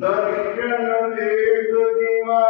दर्शन देख दिवा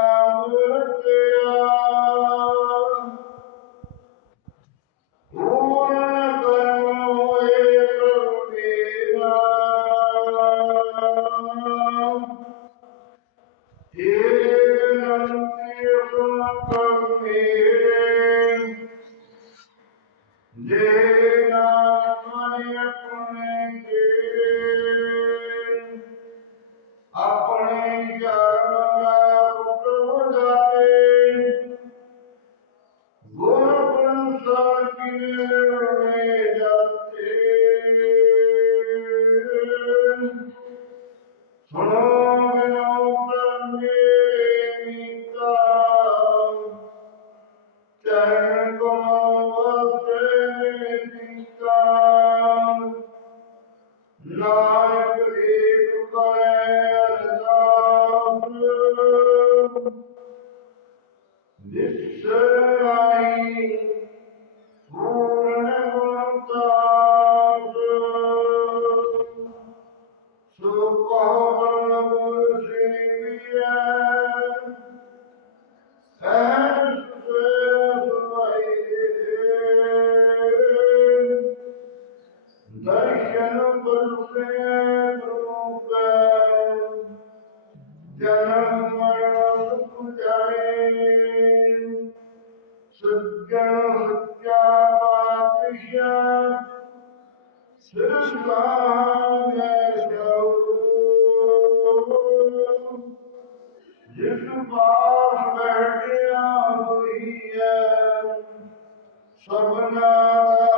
ਪਾਸ ਬੈਠਿਆ ਹੋਈ ਹੈ ਸਭਨਾ ਦਾ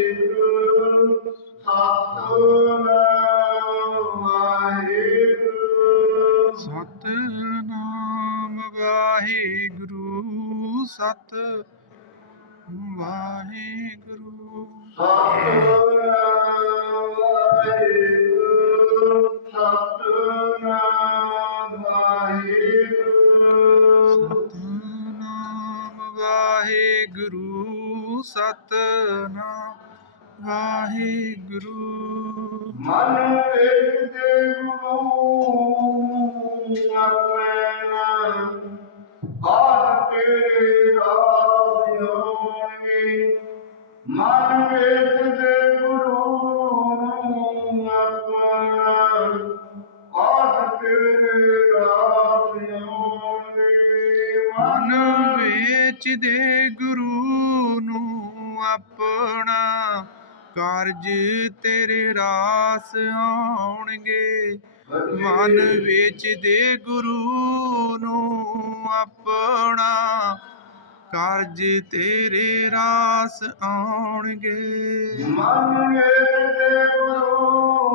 ਸਤ ਵਾਹਿਗੁਰੂ। ਸਤਨਾਮ ਵਾਹਿਗੁਰੂ ਸਤਨਾਮ ਵਾਹਿਗੁਰੂ। ਸਤਨਾਮ ਵਾਹਿਗੁਰੂ ਸਤਨਾਮ ਵਾਹਿਗੁਰੂ ਮਨ ਵਿੱਚ ਗੁਰੂ ਆਪਣਾ ਆਪ ਤੇਰੇ ਵਿੱਚ ਦੇ ਗੁਰੂ ਮਨ ਵਿੱਚ ਗੁਰੂ ਨੂੰ ਆਪਣਾ ਕਾਰਜ ਤੇਰੇ ਰਾਸ ਆਉਣਗੇ। ਮਨ ਵਿੱਚ ਦੇ ਗੁਰੂ ਨੂੰ ਆਪਣਾ ਕਾਰਜ ਤੇਰੇ ਰਾਸ ਆਉਣਗੇ। ਮਨ ਵਿੱਚ ਗੁਰੂ।